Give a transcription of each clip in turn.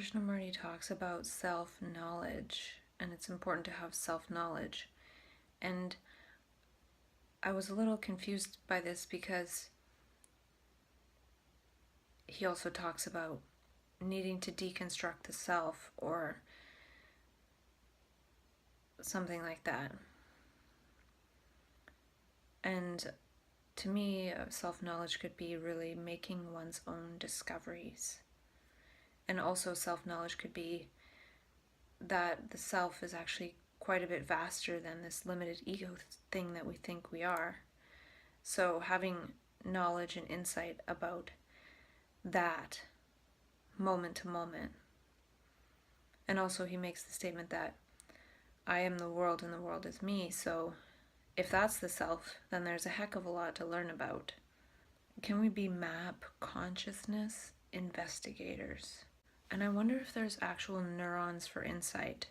Krishnamurti talks about self-knowledge, and it's important to have self-knowledge. And I was a little confused by this because he also talks about needing to deconstruct the self or something like that. And to me, self-knowledge could be really making one's own discoveries. And also self-knowledge could be that the self is actually quite a bit vaster than this limited ego thing that we think we are. So having knowledge and insight about that moment to moment. And also he makes the statement that I am the world and the world is me. So if that's the self, then there's a heck of a lot to learn about. Can we be map consciousness investigators? And I wonder if there's actual neurons for insight,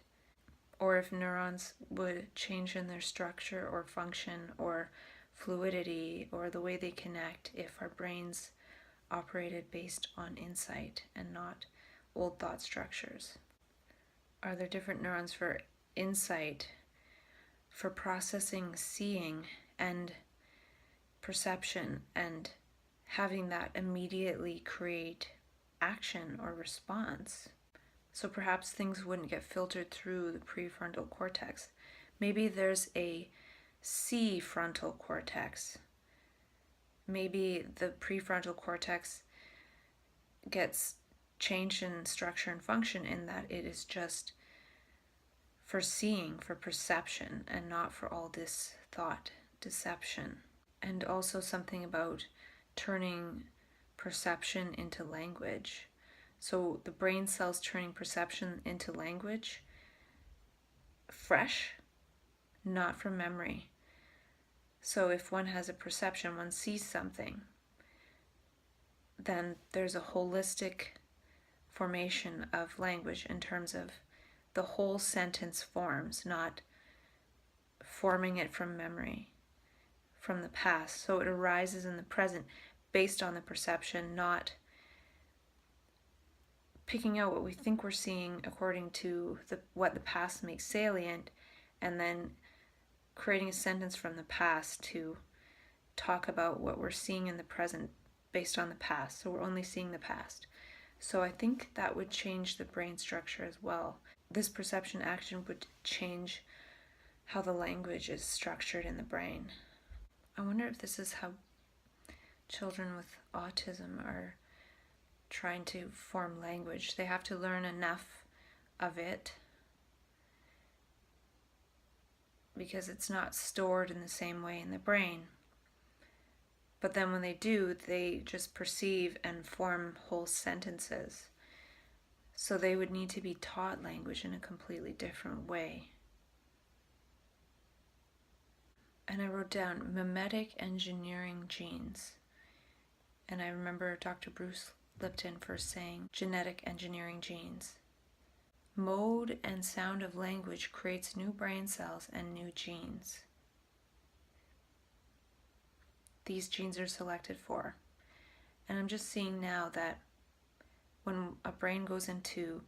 or if neurons would change in their structure or function or fluidity or the way they connect if our brains operated based on insight and not old thought structures. Are there different neurons for insight, for processing, seeing, and perception, and having that immediately create action or response? So perhaps things wouldn't get filtered through the prefrontal cortex. Maybe there's a C frontal cortex. Maybe the prefrontal cortex gets changed in structure and function in that it is just for seeing, for perception, and not for all this thought deception. And also something about turning perception into language. So the brain cells turning perception into language, fresh, not from memory. So if one has a perception, one sees something, then there's a holistic formation of language in terms of the whole sentence forms, not forming it from memory, from the past. So it arises in the present based on the perception, not picking out what we think we're seeing according to what the past makes salient, and then creating a sentence from the past to talk about what we're seeing in the present based on the past. So we're only seeing the past. So I think that would change the brain structure as well. This perception action would change how the language is structured in the brain. I wonder if this is how children with autism are trying to form language. They have to learn enough of it because it's not stored in the same way in the brain. But then when they do, they just perceive and form whole sentences. So they would need to be taught language in a completely different way. And I wrote down memetic engineering genes. And I remember Dr. Bruce Lipton first saying genetic engineering genes. Mode and sound of language creates new brain cells and new genes. These genes are selected for. And I'm just seeing now that when a brain goes into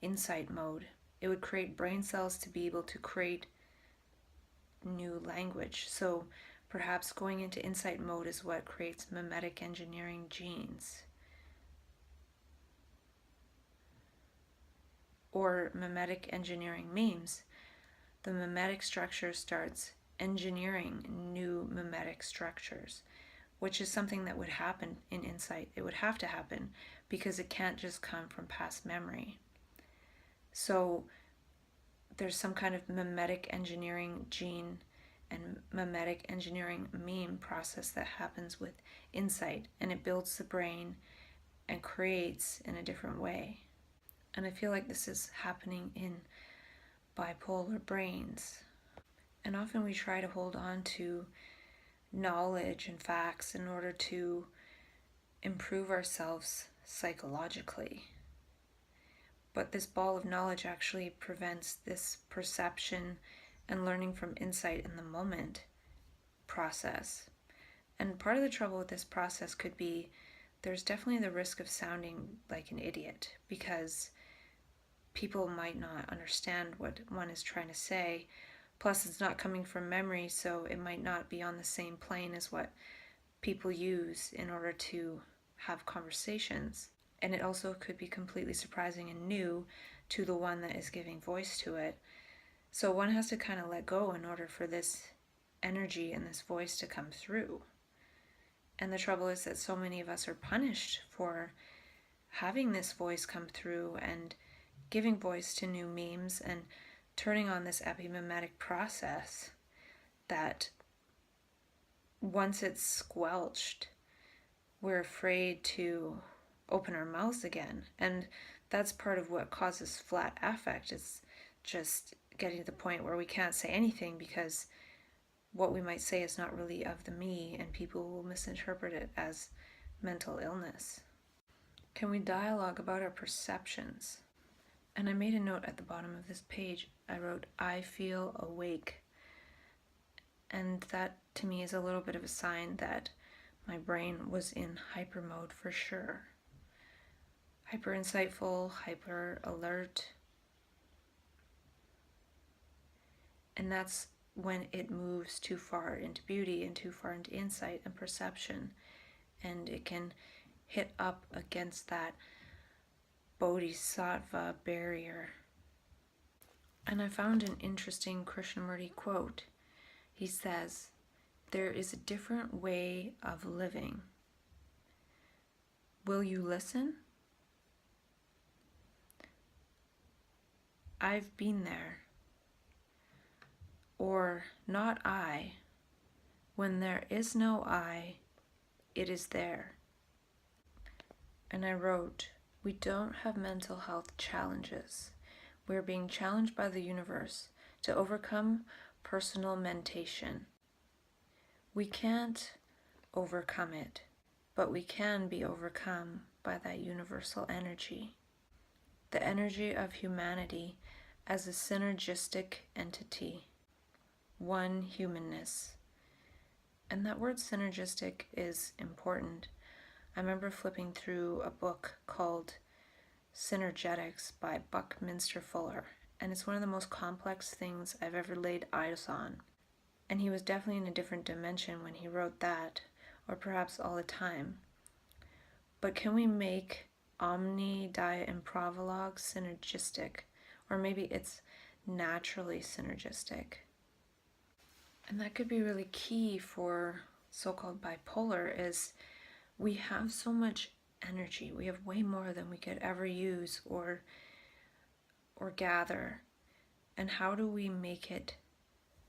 insight mode, it would create brain cells to be able to create new language. So perhaps going into insight mode is what creates memetic engineering genes. Or memetic engineering memes. The memetic structure starts engineering new memetic structures, which is something that would happen in insight. It would have to happen because it can't just come from past memory. So there's some kind of memetic engineering gene and memetic engineering meme process that happens with insight, and it builds the brain and creates in a different way. And I feel like this is happening in bipolar brains. And often we try to hold on to knowledge and facts in order to improve ourselves psychologically. But this ball of knowledge actually prevents this perception and learning from insight in the moment process. And part of the trouble with this process could be there's definitely the risk of sounding like an idiot, because people might not understand what one is trying to say. Plus, it's not coming from memory, so it might not be on the same plane as what people use in order to have conversations. And it also could be completely surprising and new to the one that is giving voice to it. So one has to kind of let go in order for this energy and this voice to come through. And the trouble is that so many of us are punished for having this voice come through and giving voice to new memes and turning on this epi-memetic process that once it's squelched, we're afraid to open our mouths again. And that's part of what causes flat affect. It's just getting to the point where we can't say anything because what we might say is not really of the me, and people will misinterpret it as mental illness. Can we dialogue about our perceptions? And I made a note at the bottom of this page. I wrote, I feel awake. And that to me is a little bit of a sign that my brain was in hyper mode for sure. Hyper insightful, hyper alert. And that's when it moves too far into beauty and too far into insight and perception. And it can hit up against that bodhisattva barrier. And I found an interesting Krishnamurti quote. He says, "There is a different way of living. Will you listen? I've been there." Or, not I. When there is no I, it is there. And I wrote, we don't have mental health challenges. We're being challenged by the universe to overcome personal mentation. We can't overcome it, but we can be overcome by that universal energy. The energy of humanity as a synergistic entity. One humanness. And that word synergistic is important. I remember flipping through a book called Synergetics by Buckminster Fuller, and it's one of the most complex things I've ever laid eyes on. And he was definitely in a different dimension when he wrote that, or perhaps all the time. But can we make omni, dia, and provolog synergistic? Or maybe it's naturally synergistic. And that could be really key for so-called bipolar, is we have so much energy. We have way more than we could ever use or gather. And how do we make it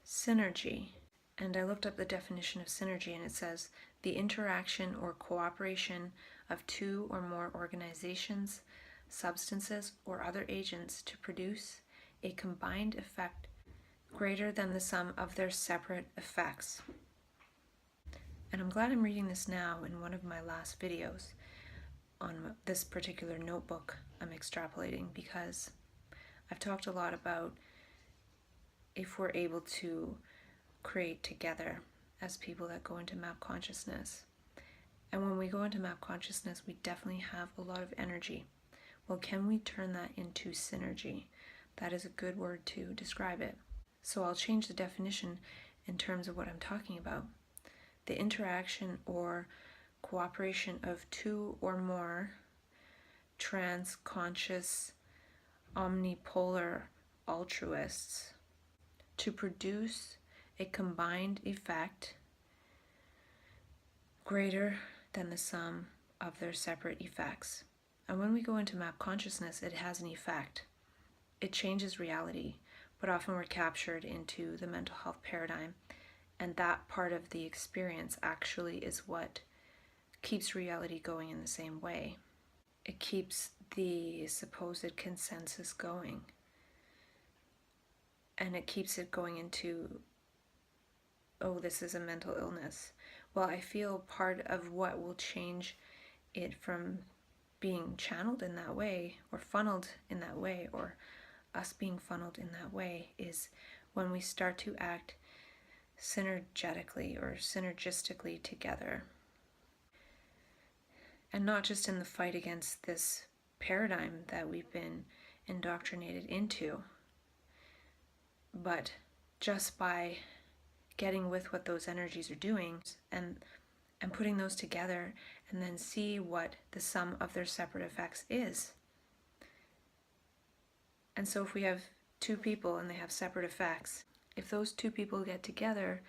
synergy? And I looked up the definition of synergy, and it says the interaction or cooperation of two or more organizations, substances, or other agents to produce a combined effect greater than the sum of their separate effects. And I'm glad I'm reading this now in one of my last videos on this particular notebook I'm extrapolating, because I've talked a lot about if we're able to create together as people that go into map consciousness. And when we go into map consciousness, we definitely have a lot of energy. Well, can we turn that into synergy? That is a good word to describe it. So I'll change the definition in terms of what I'm talking about. The interaction or cooperation of two or more trans-conscious, omnipolar altruists to produce a combined effect greater than the sum of their separate effects. And when we go into map consciousness, it has an effect. It changes reality, but often we're captured into the mental health paradigm, and that part of the experience actually is what keeps reality going in the same way. It keeps the supposed consensus going, and it keeps it going into, oh, this is a mental illness. Well, I feel part of what will change it from being channeled in that way, or funneled in that way, or us being funneled in that way, is when we start to act synergetically or synergistically together. And not just in the fight against this paradigm that we've been indoctrinated into. But just by getting with what those energies are doing and putting those together, and then see what the sum of their separate effects is. And so if we have two people and they have separate effects, if those two people get together,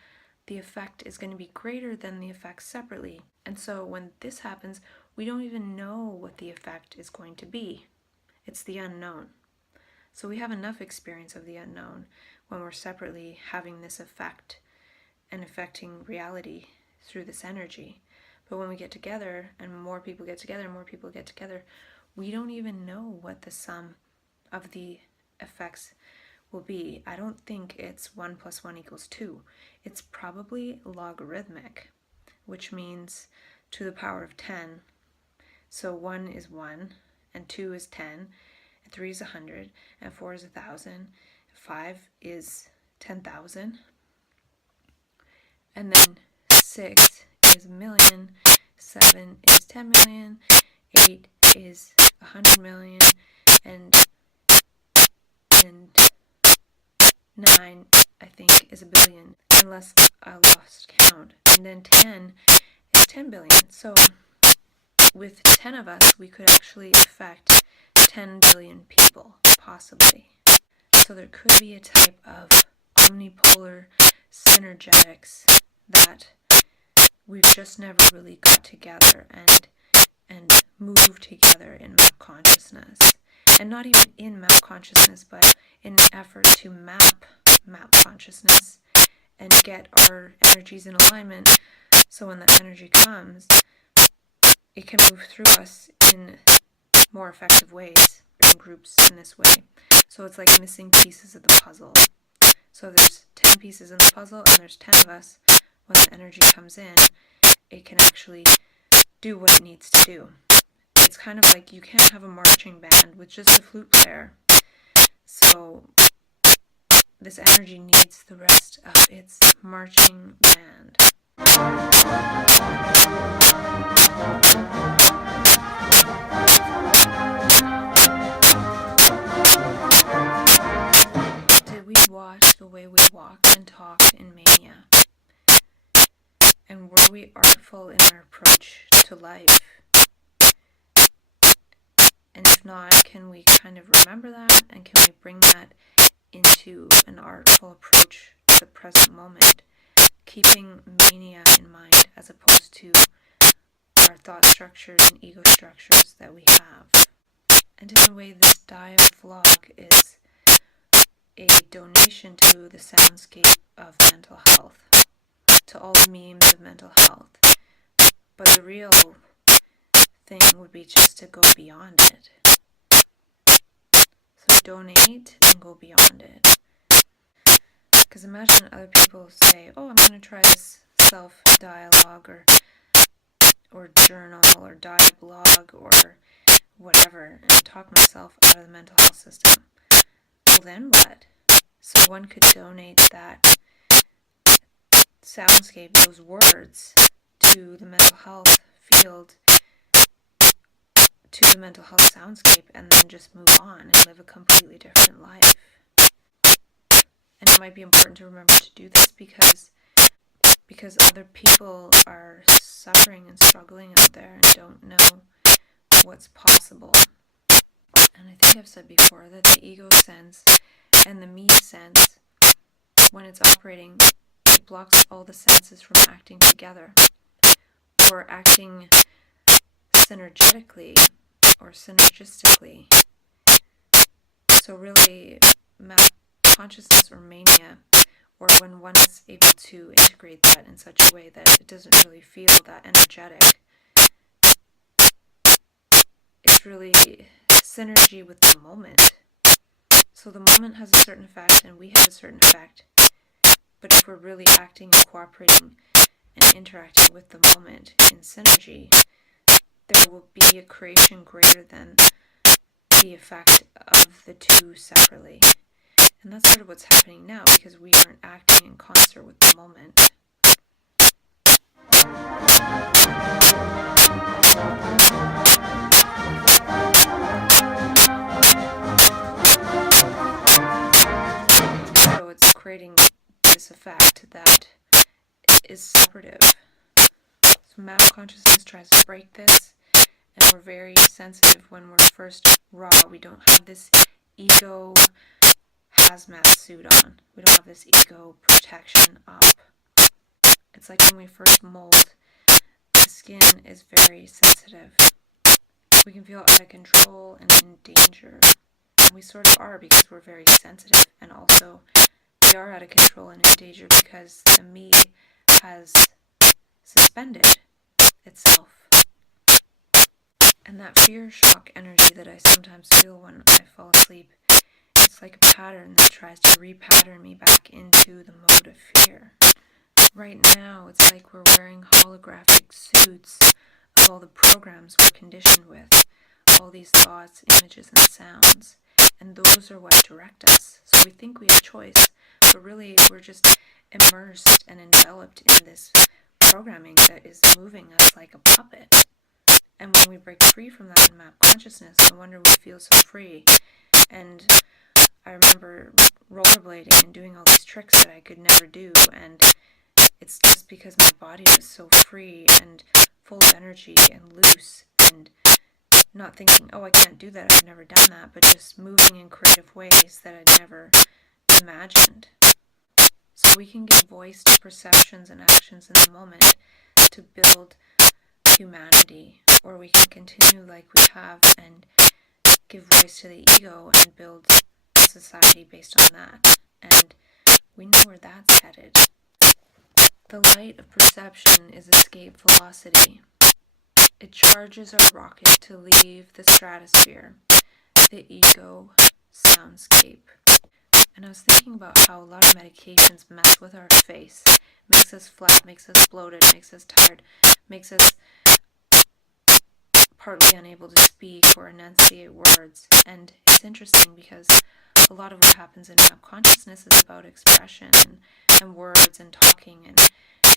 the effect is going to be greater than the effects separately. And so when this happens, we don't even know what the effect is going to be. It's the unknown. So we have enough experience of the unknown when we're separately having this effect and affecting reality through this energy. But when we get together, and more people get together, we don't even know what the sum of the effects will be. I don't think it's 1 + 1 = 2. It's probably logarithmic, which means to the power of 10. So 1 is 1, and 2 is 10, and 3 is 100, and 4 is 1,000, and 5 is 10,000, and then 6 is 1,000,000, 7 is 10 million, 8 is 100 million, and 9, I think, is 1 billion, unless I lost count. And then 10 is 10 billion. So with 10 of us, we could actually affect 10 billion people, possibly. So there could be a type of omnipolar synergetics that we've just never really got together and moved together in map consciousness. And not even in map consciousness, but in an effort to map consciousness and get our energies in alignment, so when that energy comes, it can move through us in more effective ways, in groups in this way. So it's like missing pieces of the puzzle. So there's 10 pieces in the puzzle, and there's 10 of us. When the energy comes in, it can actually do what it needs to do. It's kind of like you can't have a marching band with just a flute player. So this energy needs the rest of its marching band. Did we watch the way we walked and talked in Mania? And were we artful in our approach to life? And if not, can we kind of remember that, and can we bring that into an artful approach to the present moment, keeping mania in mind as opposed to our thought structures and ego structures that we have? And in a way, this dive vlog is a donation to the soundscape of mental health, to all the memes of mental health. But the real thing would be just to go beyond it. So donate and go beyond it. Because imagine other people say, oh, I'm going to try this self-dialogue or journal or dialogue or whatever, and talk myself out of the mental health system. Well, then what? So one could donate that soundscape, those words, to the mental health field, to the mental health soundscape, and then just move on and live a completely different life. And it might be important to remember to do this because other people are suffering and struggling out there and don't know what's possible. And I think I've said before that the ego sense and the me sense, when it's operating, it blocks all the senses from acting together or acting synergetically or synergistically. So really, consciousness or mania, or when one is able to integrate that in such a way that it doesn't really feel that energetic, it's really synergy with the moment. So the moment has a certain effect and we have a certain effect. But if we're really acting and cooperating and interacting with the moment in synergy, there will be a creation greater than the effect of the two separately. And that's sort of what's happening now, because we aren't acting in concert with the moment. creating this effect that is separative. So map consciousness tries to break this, and we're very sensitive when we're first raw. We don't have this ego hazmat suit on. We don't have this ego protection up. It's like when we first mold, the skin is very sensitive. We can feel out of control and in danger. And we sort of are because we're very sensitive. And also, we are out of control and in danger because the me has suspended itself. And that fear shock energy that I sometimes feel when I fall asleep, it's like a pattern that tries to repattern me back into the mode of fear. Right now, it's like we're wearing holographic suits of all the programs we're conditioned with, all these thoughts, images, and sounds. And those are what direct us. So we think we have choice, but really we're just immersed and enveloped in this programming that is moving us like a puppet. And when we break free from that in map consciousness, no wonder we feel so free. And I remember rollerblading and doing all these tricks that I could never do, and it's just because my body was so free and full of energy and loose, and not thinking, oh, I can't do that, I've never done that, but just moving in creative ways that I'd never imagined. So we can give voice to perceptions and actions in the moment to build humanity, or we can continue like we have and give voice to the ego and build a society based on that. And we know where that's headed. The light of perception is escape velocity. It charges our rocket to leave the stratosphere, the ego soundscape. And I was thinking about how a lot of medications mess with our face, makes us flat, makes us bloated, makes us tired, makes us partly unable to speak or enunciate words. And it's interesting because a lot of what happens in map consciousness is about expression and words and talking and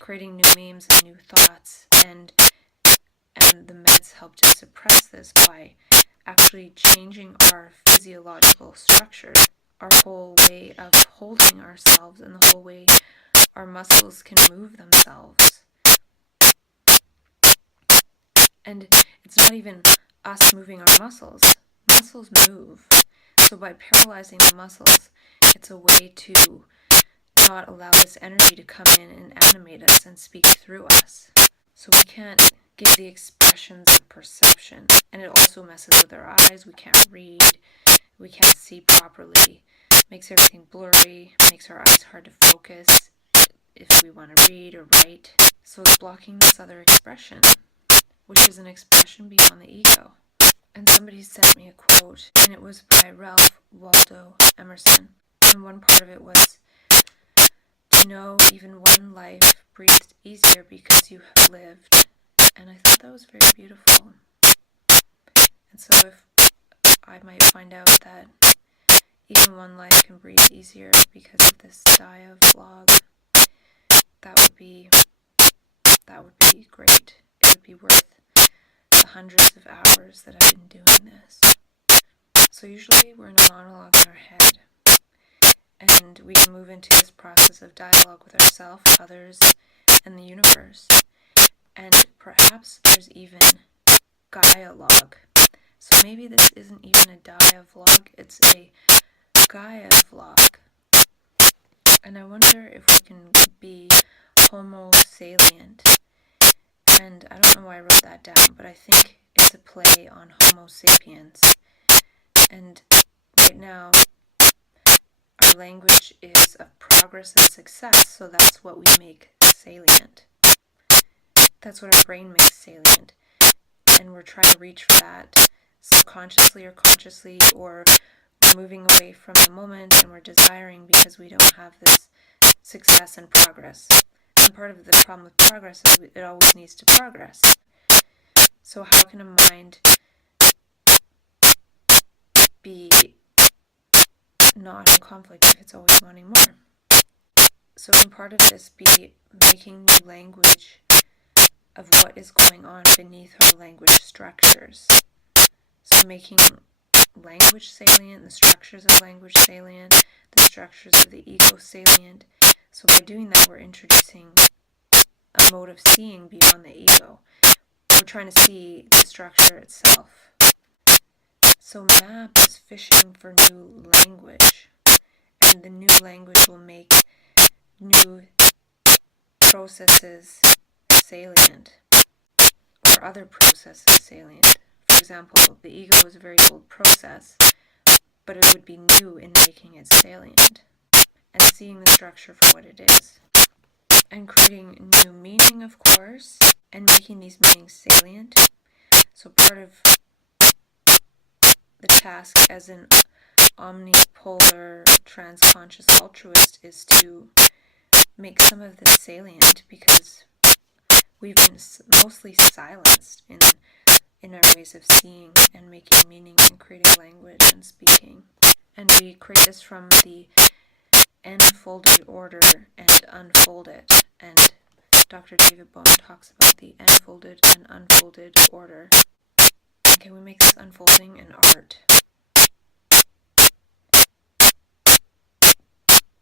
creating new memes and new thoughts. And the meds help to suppress this by actually changing our physiological structure, our whole way of holding ourselves, and the whole way our muscles can move themselves. And it's not even us moving our muscles. Muscles move. So by paralyzing the muscles, it's a way to not allow this energy to come in and animate us and speak through us. So we can't give the expressions of perception. And it also messes with our eyes. We can't read. We can't see properly. Makes everything blurry. Makes our eyes hard to focus if we want to read or write. So it's blocking this other expression, which is an expression beyond the ego. And somebody sent me a quote, and it was by Ralph Waldo Emerson. And one part of it was, to know even one life breathed easier because you have lived. And I thought that was very beautiful. And so if I might find out that even one life can breathe easier because of this dialogue, that would be great. It would be worth the hundreds of hours that I've been doing this. So usually we're in a monologue in our head, and we can move into this process of dialogue with ourselves, others, and the universe. And perhaps there's even Gaia-log. So maybe this isn't even a Dia-vlog, it's a Gaia-vlog. And I wonder if we can be homo salient. And I don't know why I wrote that down, but I think it's a play on Homo sapiens. And right now, our language is of progress and success, so that's what we make salient. That's what our brain makes salient. And we're trying to reach for that subconsciously or consciously, or we're moving away from the moment and we're desiring because we don't have this success and progress. And part of the problem with progress is it always needs to progress. So how can a mind be not in conflict if it's always wanting more? So can part of this be making new language of what is going on beneath our language structures? So making language salient, the structures of language salient, the structures of the ego salient. So by doing that, we're introducing a mode of seeing beyond the ego. We're trying to see the structure itself. So map is fishing for new language, and the new language will make new processes salient, or other processes salient. For example, the ego is a very old process, but it would be new in making it salient, and seeing the structure for what it is, and creating new meaning, of course, and making these meanings salient. So part of the task as an omnipolar transconscious altruist is to make some of this salient, because we've been mostly silenced in our ways of seeing and making meaning and creating language and speaking. And we create this from the enfolded order and unfold it. And Dr. David Bohm talks about the enfolded and unfolded order. Okay, we make this unfolding an art.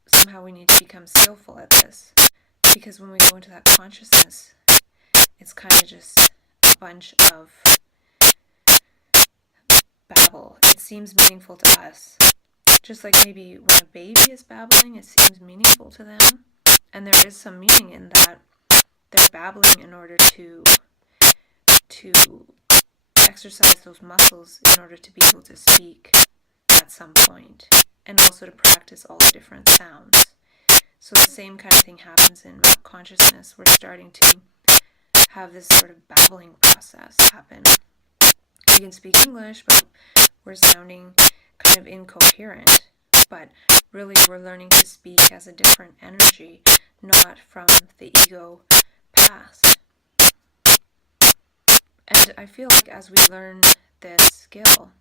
Somehow we need to become skillful at this, because when we go into that consciousness, it's kind of just a bunch of babble. It seems meaningful to us. Just like maybe when a baby is babbling, it seems meaningful to them. And there is some meaning in that. They're babbling in order to exercise those muscles in order to be able to speak at some point, and also to practice all the different sounds. So the same kind of thing happens in consciousness. We're starting to have this sort of babbling process happen. We can speak English, but we're sounding kind of incoherent. But really we're learning to speak as a different energy, not from the ego past. And I feel like as we learn this skill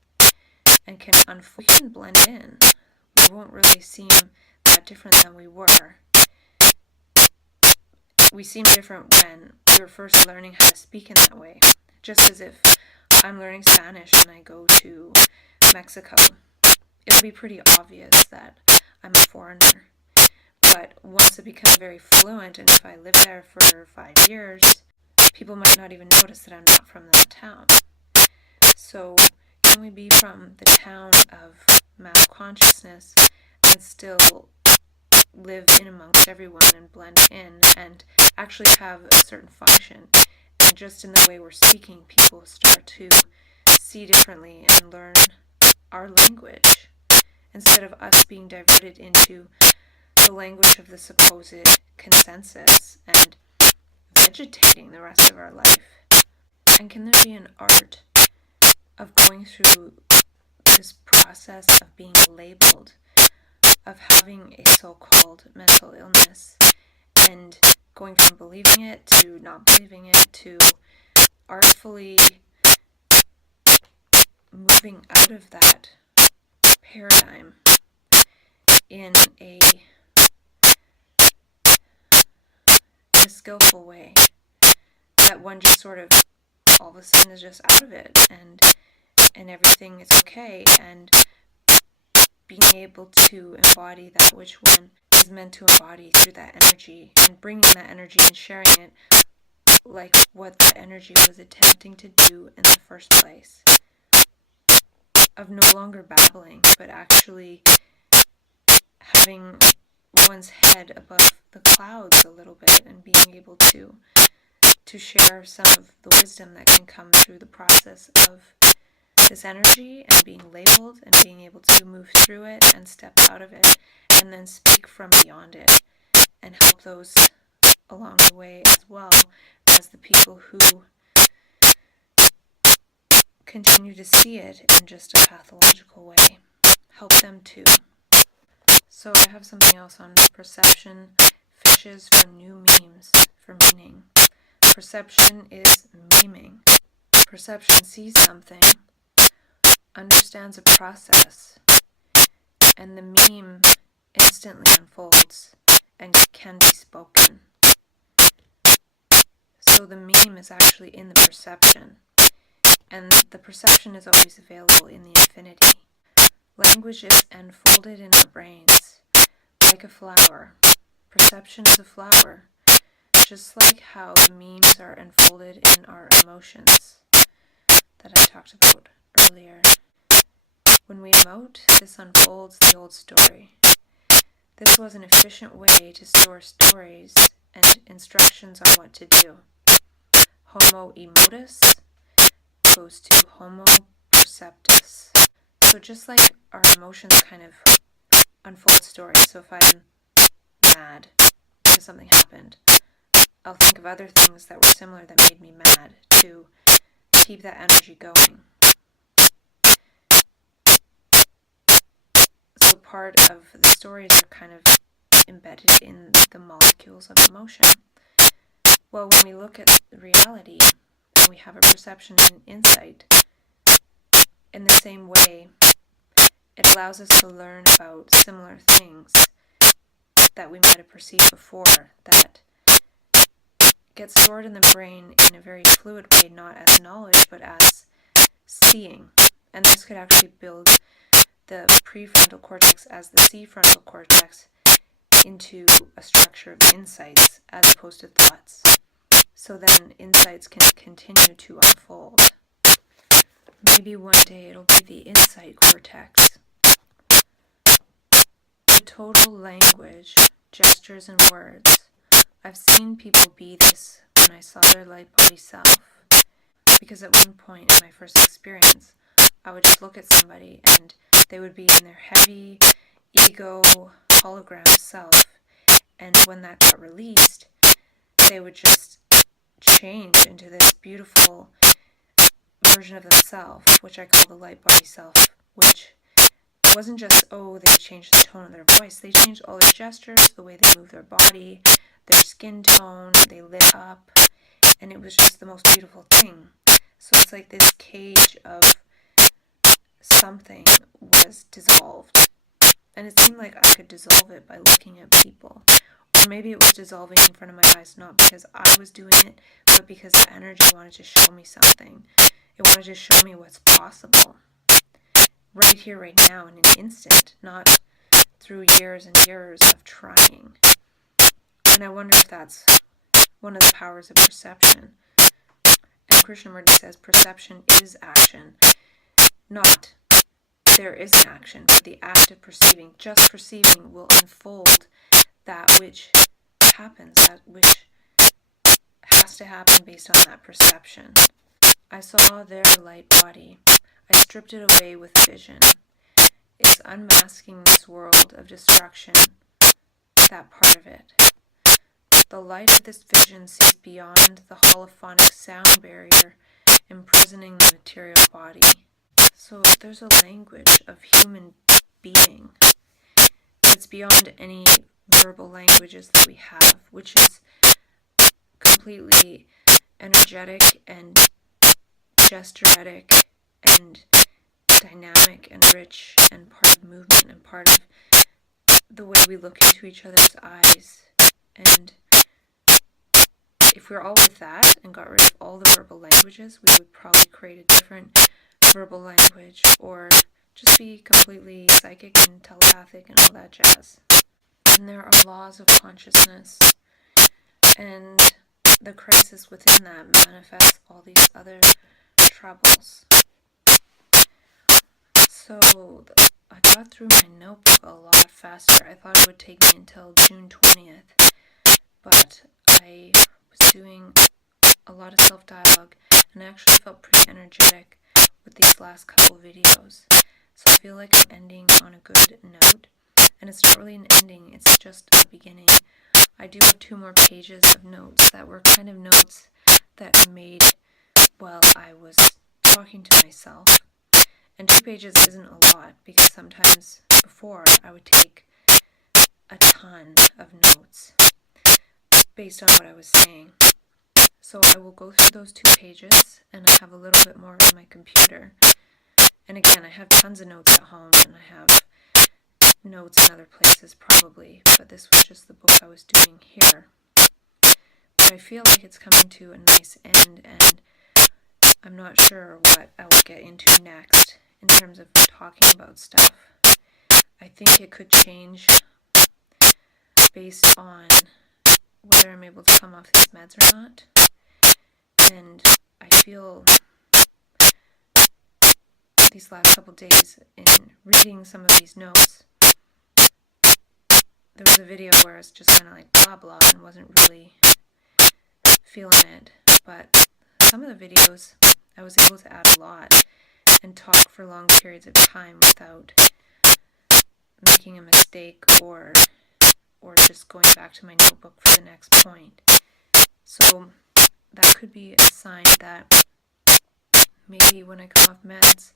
and we can blend in, we won't really seem that different than we were. We seem different when we were first learning how to speak in that way. Just as if I'm learning Spanish and I go to Mexico, it'll be pretty obvious that I'm a foreigner. But once I become very fluent, and if I live there for 5 years, people might not even notice that I'm not from that town. So can we be from the town of mass consciousness and still live in amongst everyone and blend in and actually have a certain function? And just in the way we're speaking, people start to see differently and learn our language, instead of us being diverted into the language of the supposed consensus and vegetating the rest of our life. And can there be an art of going through this process of being labeled, of having a so-called mental illness, and going from believing it to not believing it to artfully moving out of that paradigm in a skillful way, that one just sort of all of a sudden is just out of it, and everything is okay, and being able to embody that which one is meant to embody through that energy, and bringing that energy and sharing it like what that energy was attempting to do in the first place, of no longer babbling, but actually having one's head above the clouds a little bit, and being able to share some of the wisdom that can come through the process of this energy, and being labeled, and being able to move through it and step out of it, and then speak from beyond it, and help those along the way, as well as the people who continue to see it in just a pathological way. Help them too. So I have something else on perception. Fishes for new memes, for meaning. Perception is memeing. Perception sees something, understands a process, and the meme instantly unfolds and can be spoken. So the meme is actually in the perception, and the perception is always available in the infinity. Language is enfolded in our brains like a flower. Perception is a flower, just like how the memes are enfolded in our emotions that I talked about earlier. When we emote, this unfolds the old story. This was an efficient way to store stories and instructions on what to do. Homo emotus goes to Homo perceptus. So just like our emotions kind of unfold stories. So if I'm mad because something happened, I'll think of other things that were similar that made me mad to keep that energy going. So part of the stories are kind of embedded in the molecules of emotion. Well, when we look at reality and we have a perception and insight, in the same way, it allows us to learn about similar things that we might have perceived before that get stored in the brain in a very fluid way, not as knowledge, but as seeing. And this could actually build the prefrontal cortex as the C frontal cortex into a structure of insights as opposed to thoughts. So then insights can continue to unfold. Maybe one day it'll be the insight cortex. The total language, gestures, and words. I've seen people be this when I saw their light body self. Because at one point in my first experience, I would just look at somebody and they would be in their heavy ego hologram self. And when that got released, they would just change into this beautiful version of themselves, which I call the light body self, which wasn't just, they changed the tone of their voice. They changed all their gestures, the way they moved their body, their skin tone, they lit up, and it was just the most beautiful thing. So it's like this cage of something was dissolved. And it seemed like I could dissolve it by looking at people. Or maybe it was dissolving in front of my eyes, not because I was doing it, but because the energy wanted to show me something. It wanted to show me what's possible. Right here, right now, in an instant, not through years and years of trying. And I wonder if that's one of the powers of perception. And Krishnamurti says perception is action. Not there is an action, but the act of perceiving. Just perceiving will unfold that which happens, that which has to happen based on that perception. I saw their light body. I stripped it away with vision. It's unmasking this world of destruction, that part of it. The light of this vision sees beyond the holophonic sound barrier imprisoning the material body. So there's a language of human being that's beyond any verbal languages that we have, which is completely energetic and gesturetic and dynamic and rich and part of movement and part of the way we look into each other's eyes. And if we're all with that and got rid of all the verbal languages, we would probably create a different verbal language or just be completely psychic and telepathic and all that jazz. And there are laws of consciousness, and the crisis within that manifests all these other troubles. So I got through my notebook a lot faster. I thought it would take me until June 20th, but I was doing a lot of self-dialogue, and I actually felt pretty energetic with these last couple videos. So I feel like I'm ending on a good note. And it's not really an ending, it's just a beginning. I do have 2 more pages of notes that were kind of notes that I made while I was talking to myself. And 2 pages isn't a lot, because sometimes before I would take a ton of notes based on what I was saying. So I will go through those 2 pages, and I have a little bit more on my computer. And again, I have tons of notes at home, and I have notes in other places probably, but this was just the book I was doing here. But I feel like it's coming to a nice end, and I'm not sure what I will get into next in terms of talking about stuff. I think it could change based on whether I'm able to come off these meds or not. And I feel these last couple days in reading some of these notes, there was a video where I was just kind of like blah blah and wasn't really feeling it. But some of the videos I was able to add a lot and talk for long periods of time without making a mistake or just going back to my notebook for the next point. So that could be a sign that maybe when I come off meds,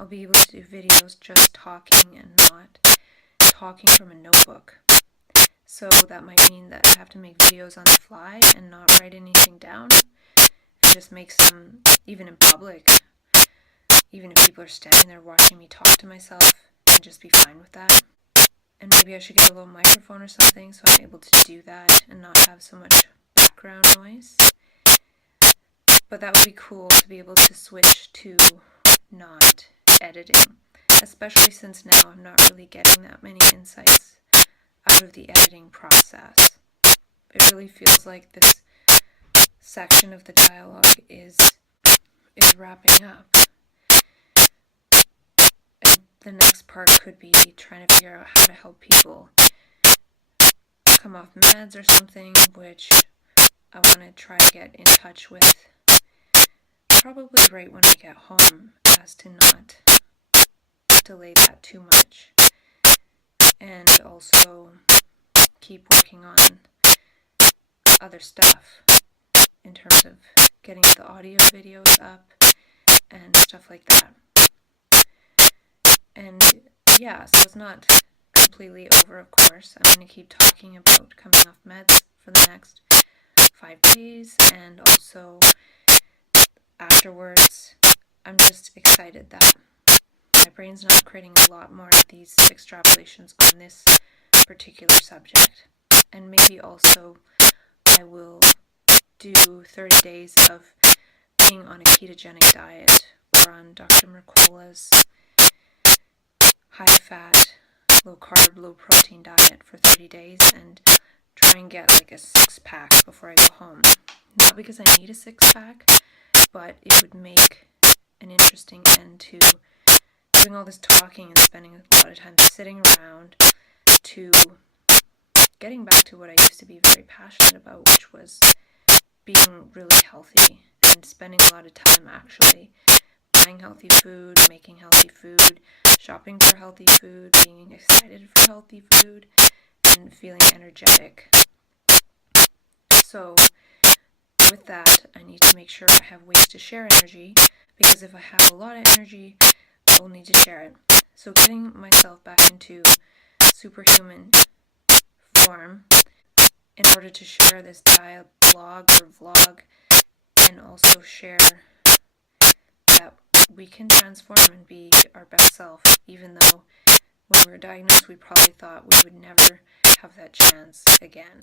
I'll be able to do videos just talking and not talking from a notebook. So that might mean that I have to make videos on the fly and not write anything down, and just make some, even in public, even if people are standing there watching me talk to myself, and just be fine with that. And maybe I should get a little microphone or something so I'm able to do that and not have so much background noise. But that would be cool to be able to switch to not editing, especially since now I'm not really getting that many insights out of the editing process. It really feels like this section of the dialogue is wrapping up. And the next part could be trying to figure out how to help people come off meds or something, which I want to try to get in touch with probably right when I get home, as to not delay that too much. And also keep working on other stuff in terms of getting the audio videos up and stuff like that. And yeah, so it's not completely over, of course. I'm going to keep talking about coming off meds for the next 5 days, and also afterwards, I'm just excited that my brain's not creating a lot more of these extrapolations on this particular subject. And maybe also I will do 30 days of being on a ketogenic diet or on Dr. Mercola's high-fat, low-carb, low-protein diet for 30 days and try and get like a 6-pack before I go home. Not because I need a 6-pack, but it would make an interesting end to doing all this talking and spending a lot of time sitting around, to getting back to what I used to be very passionate about, which was being really healthy and spending a lot of time actually buying healthy food, making healthy food, shopping for healthy food, being excited for healthy food, and feeling energetic. So with that, I need to make sure I have ways to share energy, because if I have a lot of energy, I'll need to share it. So getting myself back into superhuman form in order to share this dialogue or vlog, and also share that we can transform and be our best self, even though when we were diagnosed we probably thought we would never have that chance again.